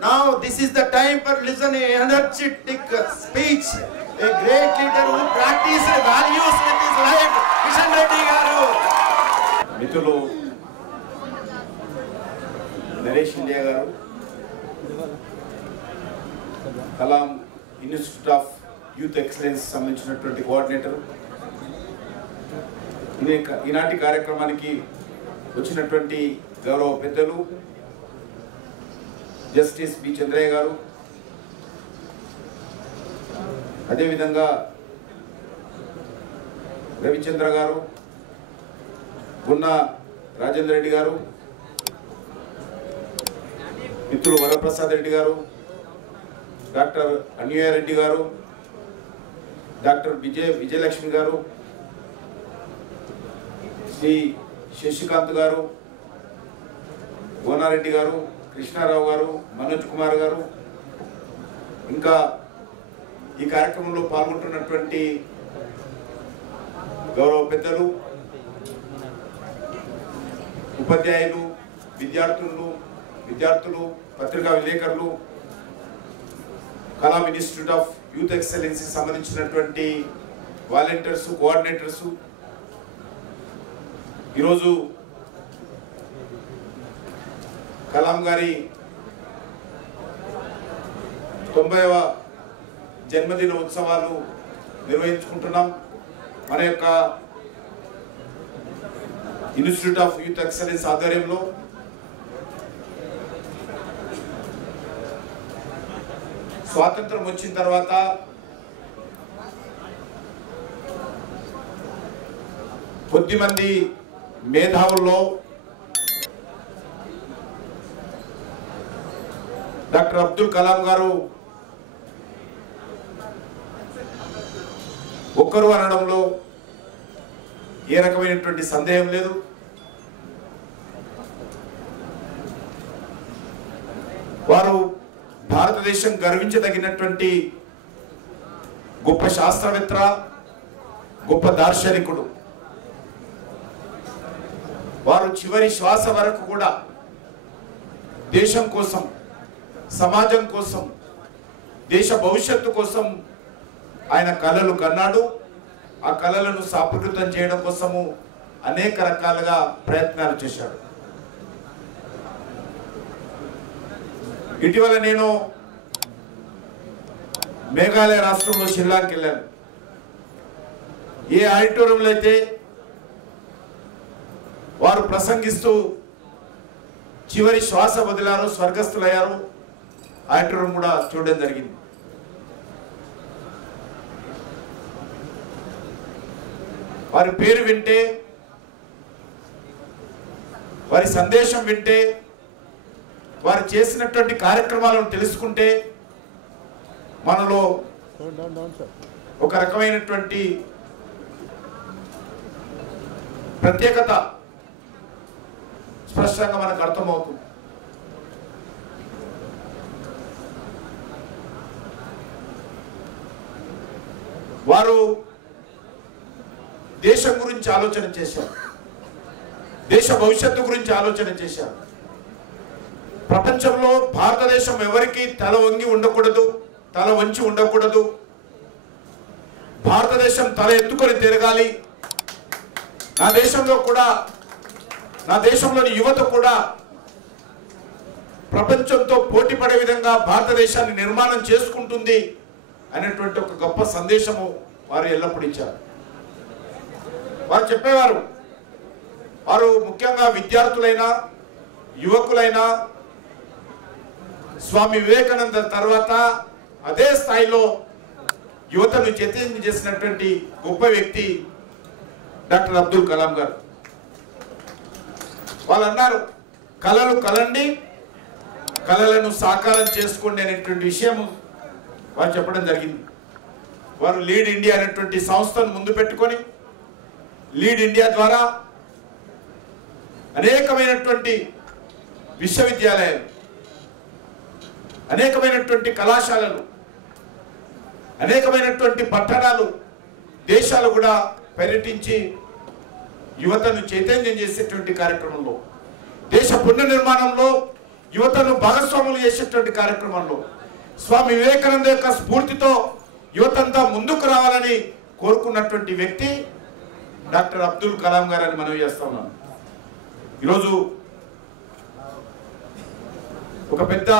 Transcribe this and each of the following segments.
Now this is the time for listening energetic speech. A great leader who practices values with his life. Kishan Reddy garu. మిత్రులు Naresh India గారు, Kalam institute of youth excellence సంబంధించినటువంటి coordinator, ఈనాటి కార్యక్రమానికి వచ్చినటువంటి గౌరవ పెద్దలు justice B Chandraiah గారు, అదేవిధంగా రవిచంద్ర గారు, గున్నా రాజేంద్ర రెడ్డి గారు, మిత్రులు వరప్రసాద్ రెడ్డి గారు, డాక్టర్ అన్వయ రెడ్డి గారు, డాక్టర్ విజయలక్ష్మి గారు, శ్రీ శశికాంత్ గారు, గోనారెడ్డి గారు, కృష్ణారావు గారు, మనోజ్ కుమార్ గారు, ఇంకా ఈ కార్యక్రమంలో పాల్గొంటున్నటువంటి గౌరవ పెద్దలు, ఉపాధ్యాయులు, విద్యార్థులు, పత్రికా విలేకరులు, Kalam institute of youth excellence సంబంధించినటువంటి వాలంటీర్స్, కోఆర్డినేటర్స్, ఈరోజు కలాం గారి 90వ జన్మదిన ఉత్సవాలు నిర్వహించుకుంటున్నాం. మన యొక్క ఇన్స్టిట్యూట్ ఆఫ్ యూత్ ఎక్సలెన్స్ ఆధ్వర్యంలో స్వాతంత్రం వచ్చిన తర్వాత కొద్దిమంది మేధావుల్లో డాక్టర్ అబ్దుల్ కలాం గారు ఒక్కరు అనడంలో ఏ రకమైనటువంటి సందేహం లేదు. వారు భారతదేశం గర్వించదగినటువంటి గొప్ప శాస్త్రవేత్త, గొప్ప దార్శనికుడు. వారు చివరి శ్వాస వరకు కూడా దేశం కోసం, సమాజం కోసం, దేశ భవిష్యత్తు కోసం ఆయన కలలు కన్నాడు. ఆ కలలను సాఫలీకృతం చేయడం కోసము అనేక రకాలుగా ప్రయత్నాలు చేశాడు. ఇటీవల నేను మేఘాలయ రాష్ట్రంలో షిల్లాంగ్కి వెళ్ళాను. ఏ ఆడిటోరియంలో అయితే వారు ప్రసంగిస్తూ చివరి శ్వాస వదిలారో, స్వర్గస్థులయ్యారో, ఆడిటోరియం కూడా చూడడం జరిగింది. వారి పేరు వింటే, వారి సందేశం వింటే, వారు చేసినటువంటి కార్యక్రమాలను తెలుసుకుంటే మనలో ఒక రకమైనటువంటి ప్రత్యేకత స్పష్టంగా మనకు అర్థమవుతుంది. వారు దేశం గురించి ఆలోచన చేశారు, దేశ భవిష్యత్తు గురించి ఆలోచన చేశారు. ప్రపంచంలో భారతదేశం ఎవరికి తల వంగి ఉండకూడదు, తల వంచి ఉండకూడదు. భారతదేశం తల ఎత్తుకొని తిరగాలి. నా దేశంలో కూడా, నా దేశంలోని యువత కూడా ప్రపంచంతో పోటీ పడే విధంగా భారతదేశాన్ని నిర్మాణం చేసుకుంటుంది అనేటువంటి ఒక గొప్ప సందేశము వారు ఎల్లప్పుడూ ఇచ్చారు. వారు చెప్పేవారు, వారు ముఖ్యంగా విద్యార్థులైనా, యువకులైనా, స్వామి వివేకానంద తర్వాత అదే స్థాయిలో యువతను చైతన్యం చేసినటువంటి గొప్ప వ్యక్తి డాక్టర్ అబ్దుల్ కలాం గారు. వాళ్ళు అన్నారు, కలలు కలండి, కలలను సాకారం చేసుకోండి అనేటువంటి విషయం వారు చెప్పడం జరిగింది. వారు లీడ్ ఇండియా అనేటువంటి సంస్థను ముందు పెట్టుకొని, లీడ్ ఇండియా ద్వారా అనేకమైనటువంటి విశ్వవిద్యాలయాలు, అనేకమైనటువంటి కళాశాలలు, అనేకమైనటువంటి పట్టణాలు, దేశాలు కూడా పర్యటించి యువతను చైతన్యం చేసేటువంటి కార్యక్రమంలో, దేశ పునర్నిర్మాణంలో యువతను భాగస్వాములు చేసేటువంటి కార్యక్రమంలో స్వామి వివేకానంద యొక్క స్ఫూర్తితో యువతంతా ముందుకు రావాలని కోరుకున్నటువంటి వ్యక్తి డాక్టర్ అబ్దుల్ కలాం గారు అని మనవి చేస్తా ఉన్నాను. ఈరోజు ఒక పెద్ద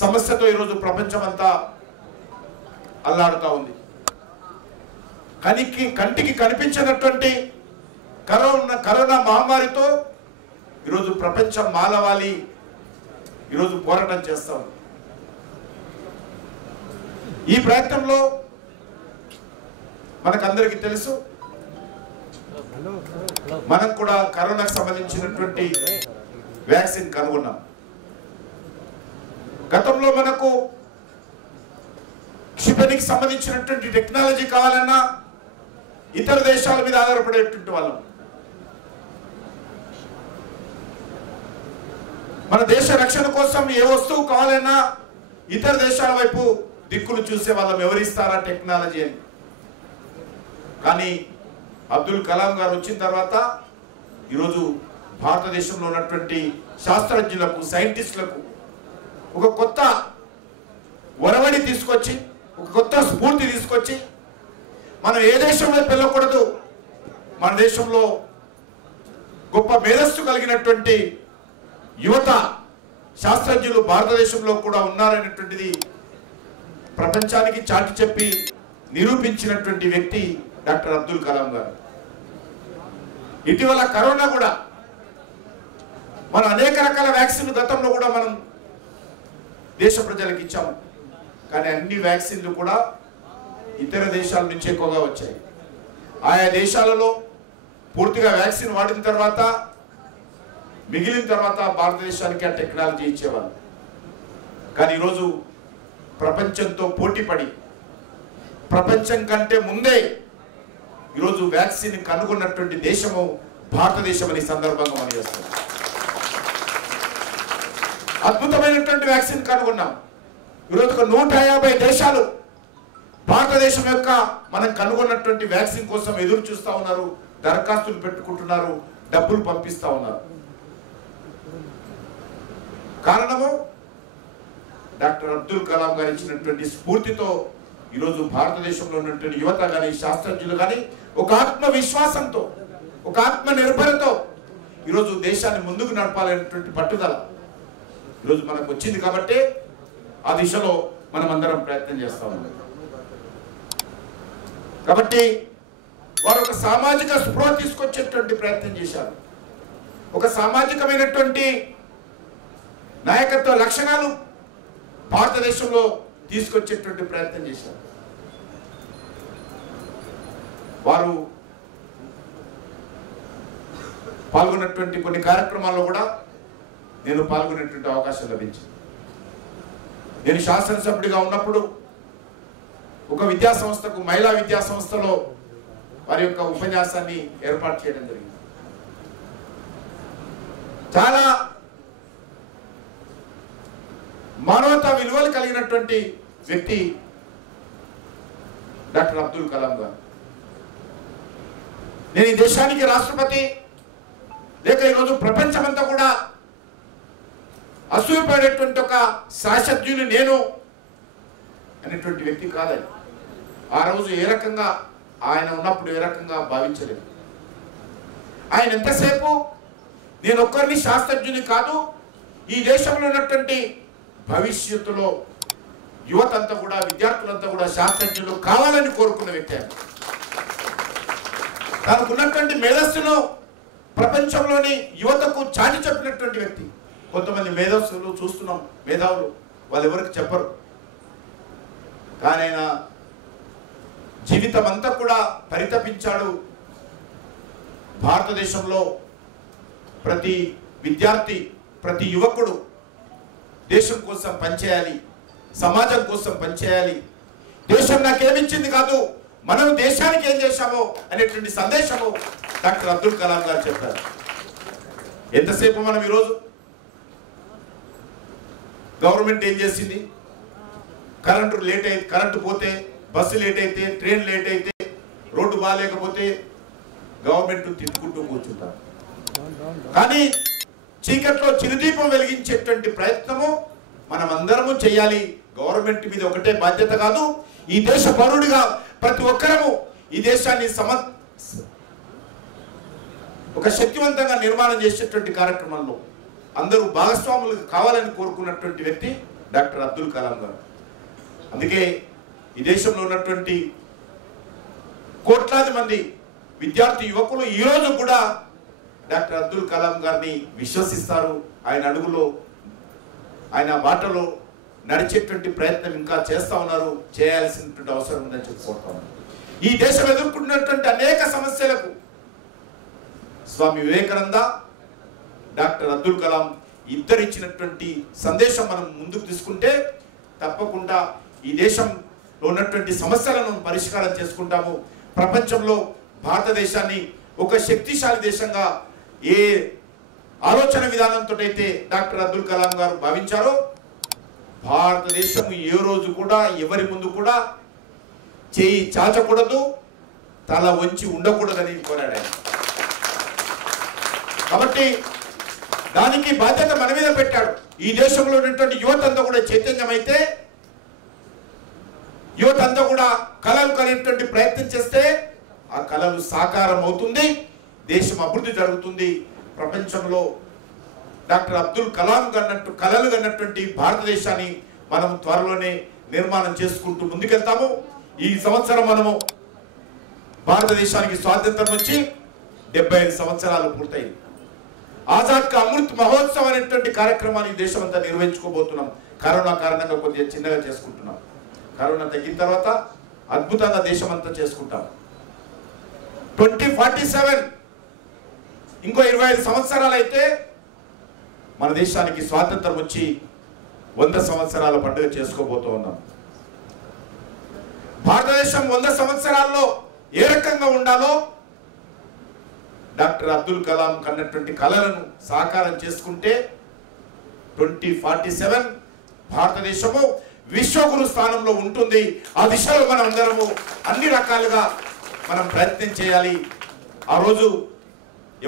సమస్యతో ఈరోజు ప్రపంచం అంతా అల్లాడుతూ ఉంది. కంటికి కనిపించినటువంటి కరోనా మహమ్మారితో ఈరోజు ప్రపంచం మానవాళి ఈరోజు పోరాటం చేస్తాం. ఈ ప్రయత్నంలో మనకందరికీ తెలుసు, మనం కూడా కరోనాకు సంబంధించినటువంటి వ్యాక్సిన్ కనుగొన్నాం. గతంలో మనకు క్షిపణికి సంబంధించినటువంటి టెక్నాలజీ కావాలన్నా ఇతర దేశాల మీద ఆధారపడేటువంటి వాళ్ళం. మన దేశ రక్షణ కోసం ఏ వస్తువు కావాలన్నా ఇతర దేశాల వైపు దిక్కులు చూసే వాళ్ళం, ఎవరిస్తారా టెక్నాలజీ అని. కానీ అబ్దుల్ కలాం గారు వచ్చిన తర్వాత ఈరోజు భారతదేశంలో ఉన్నటువంటి శాస్త్రజ్ఞులకు, సైంటిస్టులకు ఒక కొత్త ఒరవడి తీసుకొచ్చి, ఒక కొత్త స్ఫూర్తి తీసుకొచ్చి, మనం ఏ దేశంలో వెళ్ళకూడదు, మన దేశంలో గొప్ప మేధస్సు కలిగినటువంటి యువత శాస్త్రజ్ఞులు భారతదేశంలో కూడా ఉన్నారనేటువంటిది ప్రపంచానికి చాటి చెప్పి నిరూపించినటువంటి వ్యక్తి డాక్టర్ అబ్దుల్ కలాం గారు. ఇటీవల కరోనా కూడా మనం అనేక రకాల వ్యాక్సిన్లు గతంలో కూడా మనం దేశ ప్రజలకు ఇచ్చాము. కానీ అన్ని వ్యాక్సిన్లు కూడా ఇతర దేశాల నుంచి ఎక్కువగా వచ్చాయి. ఆయా దేశాలలో పూర్తిగా వ్యాక్సిన్ వాడిన తర్వాత మిగిలిన తర్వాత భారతదేశానికి ఆ టెక్నాలజీ ఇచ్చేవాళ్ళు. కానీ ఈరోజు ప్రపంచంతో పోటీపడి ప్రపంచం కంటే ముందే ఈరోజు వ్యాక్సిన్ కనుగొన్నటువంటి దేశము భారతదేశం అని సందర్భంగా మనం చేస్తాం. అద్భుతమైనటువంటి వ్యాక్సిన్ కనుగొన్నాం. ఈరోజు 150 దేశాలు భారతదేశం యొక్క మనం కనుగొన్నటువంటి వ్యాక్సిన్ కోసం ఎదురు చూస్తూ ఉన్నారు, దరఖాస్తులు పెట్టుకుంటున్నారు, డబ్బులు పంపిస్తూ ఉన్నారు. కారణము డాక్టర్ అబ్దుల్ కలాం గారు ఇచ్చినటువంటి స్ఫూర్తితో ఈరోజు భారతదేశంలో ఉన్నటువంటి యువత కానీ, శాస్త్రజ్ఞులు కానీ ఒక ఆత్మవిశ్వాసంతో, ఒక ఆత్మ నిర్భరతో ఈరోజు దేశాన్ని ముందుకు నడపాలనేటువంటి పట్టుదల ఈరోజు మనకు వచ్చింది. కాబట్టి ఆ దిశలో మనం అందరం ప్రయత్నం చేస్తా ఉన్నాం. కాబట్టి వారు ఒక సామాజిక స్పృహ తీసుకొచ్చేటువంటి ప్రయత్నం చేశారు. ఒక సామాజికమైనటువంటి నాయకత్వ లక్షణాలు భారతదేశంలో తీసుకొచ్చేటువంటి ప్రయత్నం చేశారు. వారు పాల్గొన్నటువంటి కొన్ని కార్యక్రమాల్లో కూడా నేను పాల్గొనేటువంటి అవకాశం లభించింది. నేను శాసనసభ్యుడిగా ఉన్నప్పుడు ఒక విద్యా సంస్థకు, మహిళా విద్యా సంస్థలో వారి యొక్క ఉపన్యాసాన్ని ఏర్పాటు చేయడం జరిగింది. చాలా మానవతా విలువలు కలిగినటువంటి వ్యక్తి డాక్టర్ అబ్దుల్ కలాం గారు. నేను ఈ దేశానికి రాష్ట్రపతి లేక ఈరోజు ప్రపంచమంతా కూడా అసూయపడేటువంటి ఒక శాస్త్రజ్ఞుని నేను అనేటువంటి వ్యక్తి కాదని ఆ రోజు ఏ రకంగా ఆయన ఉన్నప్పుడు ఏ రకంగా భావించలేదు. ఆయన ఎంతసేపు నేను ఒక్కరిని శాస్త్రజ్ఞుని కాదు, ఈ దేశంలో ఉన్నటువంటి భవిష్యత్తులో యువతంతా కూడా, విద్యార్థులంతా కూడా శాస్త్రజ్ఞులు కావాలని కోరుకున్న వ్యక్తి ఆయన. తనకున్నటువంటి మేధస్సును ప్రపంచంలోని యువతకు చాటి చెప్పినటువంటి వ్యక్తి. కొంతమంది మేధస్సులు చూస్తున్నాం, మేధావులు, వాళ్ళు ఎవరికి చెప్పరు. కానీ ఆయన జీవితం అంతా కూడా పరితపించాడు. భారతదేశంలో ప్రతి విద్యార్థి, ప్రతి యువకుడు దేశం కోసం పనిచేయాలి, సమాజం కోసం పనిచేయాలి, దేశం నాకేమిచ్చింది కాదు, మనం దేశానికి ఏం చేశామో అనేటువంటి సందేశము డాక్టర్ అబ్దుల్ కలాం గారు చెప్పారు. ఎంతసేపు మనం ఈరోజు గవర్నమెంట్ ఏం చేసింది, కరెంటు పోతే, బస్సు లేట్ అయితే, ట్రైన్ లేట్ అయితే, రోడ్డు బాగాలేకపోతే గవర్నమెంట్ తిట్టుకుంటూ కూర్చుంటారు. కానీ చీకట్లో చిరుదీపం వెలిగించేటువంటి ప్రయత్నము మనమందరము చేయాలి. గవర్నమెంట్ మీద ఒకటే బాధ్యత కాదు, ఈ దేశ పౌరుడిగా ప్రతి ఒక్కరము ఈ దేశాన్ని ఒక శక్తివంతంగా నిర్మాణం చేసేటువంటి కార్యక్రమంలో అందరూ భాగస్వాములు కావాలని కోరుకున్నటువంటి వ్యక్తి డాక్టర్ అబ్దుల్ కలాం గారు. అందుకే ఈ దేశంలో ఉన్నటువంటి కోట్లాది మంది విద్యార్థి యువకులు ఈరోజు కూడా డాక్టర్ అబ్దుల్ కలాం గారిని విశ్వసిస్తారు. ఆయన అడుగులో, ఆయన బాటలో నడిచేటువంటి ప్రయత్నం ఇంకా చేస్తా ఉన్నారు, చేయాల్సినటువంటి అవసరం ఉందని చెప్పుకుంటా ఉన్నారు. ఈ దేశం ఎదుర్కొన్నటువంటి అనేక సమస్యలకు స్వామి వివేకానంద, డాక్టర్ అబ్దుల్ కలాం ఇద్దరు ఇచ్చినటువంటి సందేశం మనం ముందుకు తీసుకుంటే తప్పకుండా ఈ దేశంలో ఉన్నటువంటి సమస్యలను పరిష్కారం చేసుకుంటాము. ప్రపంచంలో భారతదేశాన్ని ఒక శక్తిశాలి దేశంగా ఏ ఆలోచన విధానంతో అయితే డాక్టర్ అబ్దుల్ కలాం గారు భావించారో, భారతదేశం ఏ రోజు కూడా ఎవరి ముందు కూడా చేయి చాచకూడదు, తల వంచి ఉండకూడదని కోరాడు. కాబట్టి దానికి బాధ్యత మన మీద పెట్టాడు. ఈ దేశంలో ఉన్నటువంటి యువత అంతా కూడా చైతన్యమైతే, యువత అంతా కూడా కళలు కనేటువంటి ప్రయత్నం చేస్తే ఆ కళలు సాకారం అవుతుంది, దేశం అభివృద్ధి జరుగుతుంది. ప్రపంచంలో డాక్టర్ అబ్దుల్ కలాం కన్నట్టు కళలు కన్నటువంటి భారతదేశాన్ని మనం త్వరలోనే నిర్మాణం చేసుకుంటూ ముందుకెళ్తాము. ఈ సంవత్సరం మనము భారతదేశానికి స్వాతంత్రం వచ్చి 75 సంవత్సరాలు పూర్తయింది. ఆజాద్ కా అమృత్ మహోత్సవం అనేటువంటి కార్యక్రమాన్ని ఈ దేశం అంతా నిర్వహించుకోబోతున్నాం. కరోనా కారణంగా కొద్దిగా చిన్నగా చేసుకుంటున్నాం. కరోనా తగ్గిన తర్వాత అద్భుతంగా దేశం అంతా చేసుకుంటాం. 2047 ఇంకో 25 సంవత్సరాలు అయితే మన దేశానికి స్వాతంత్రం వచ్చి 100 సంవత్సరాల పండుగ చేసుకోబోతూ ఉన్నాం. భారతదేశం 100 సంవత్సరాల్లో ఏ రకంగా ఉండాలో డాక్టర్ అబ్దుల్ కలాం కన్నటువంటి కళలను సాకారం చేసుకుంటే 2047 భారతదేశము విశ్వగురు స్థానంలో ఉంటుంది. ఆ దిశలో మనం అందరము అన్ని రకాలుగా మనం ప్రయత్నం చేయాలి. ఆ రోజు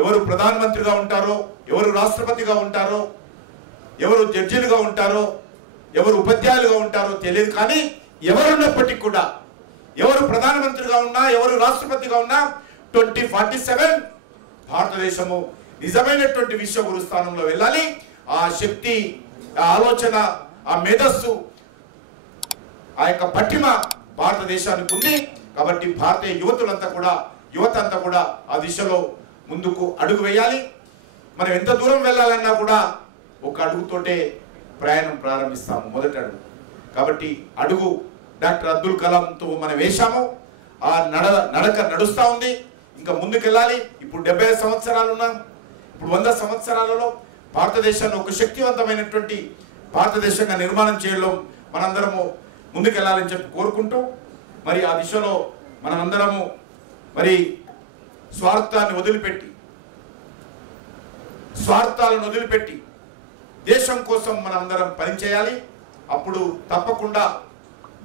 ఎవరు ప్రధానమంత్రిగా ఉంటారో, ఎవరు రాష్ట్రపతిగా ఉంటారో, ఎవరు జడ్జిలుగా ఉంటారో, ఎవరు ఉపాధ్యాయులుగా ఉంటారో తెలియదు. కానీ ఎవరున్నప్పటికీ కూడా, ఎవరు ప్రధానమంత్రిగా ఉన్నా, ఎవరు రాష్ట్రపతిగా ఉన్నా 2047 భారతదేశము నిజమైనటువంటి విశ్వగురు స్థానంలో వెళ్ళాలి. ఆ శక్తి, ఆ ఆలోచన, ఆ మేధస్సు, ఆ యొక్క పట్టిమ భారతదేశానికి ఉంది. కాబట్టి భారతీయ యువత అంతా కూడా ఆ దిశలో ముందుకు అడుగు వేయాలి. మనం ఎంత దూరం వెళ్ళాలన్నా కూడా ఒక అడుగుతోటే ప్రయాణం ప్రారంభిస్తాము, మొదటి అడుగు. కాబట్టి అడుగు డాక్టర్ అబ్దుల్ కలాంతో మనం వేశాము. ఆ నడక నడుస్తూ ఉంది, ఇంకా ముందుకెళ్ళాలి. ఇప్పుడు 75 సంవత్సరాలు ఉన్నాం. ఇప్పుడు 100 సంవత్సరాలలో భారతదేశాన్ని ఒక శక్తివంతమైనటువంటి భారతదేశంగా నిర్మాణం చేయడం మనందరము ముందుకెళ్ళాలని చెప్పి కోరుకుంటూ, మరి ఆ దిశలో మనమందరము మరి స్వార్థాలను వదిలిపెట్టి దేశం కోసం మనందరం పనిచేయాలి. అప్పుడు తప్పకుండా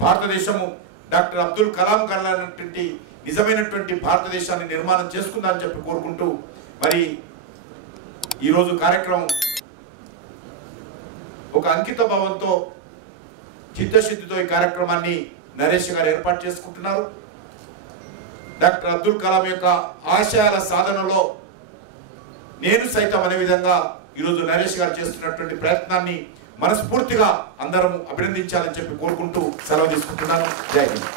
భారతదేశము డాక్టర్ అబ్దుల్ కలాం గారి నిజమైనటువంటి భారతదేశాన్ని నిర్మాణం చేసుకుందామని చెప్పి కోరుకుంటూ, మరి ఈరోజు కార్యక్రమం ఒక అంకిత భావంతో, చిత్తశుద్ధితో ఈ కార్యక్రమాన్ని నరేష్ గారు ఏర్పాటు చేసుకుంటున్నారు. డాక్టర్ అబ్దుల్ కలాం యొక్క ఆశయాల సాధనలో నేను సైతం అనే విధంగా ఈరోజు నరేష్ గారు చేస్తున్నటువంటి ప్రయత్నాన్ని మనస్ఫూర్తిగా అందరం అభినందించాలని చెప్పి కోరుకుంటూ సెలవు తీసుకుంటున్నాను. జై హింద్.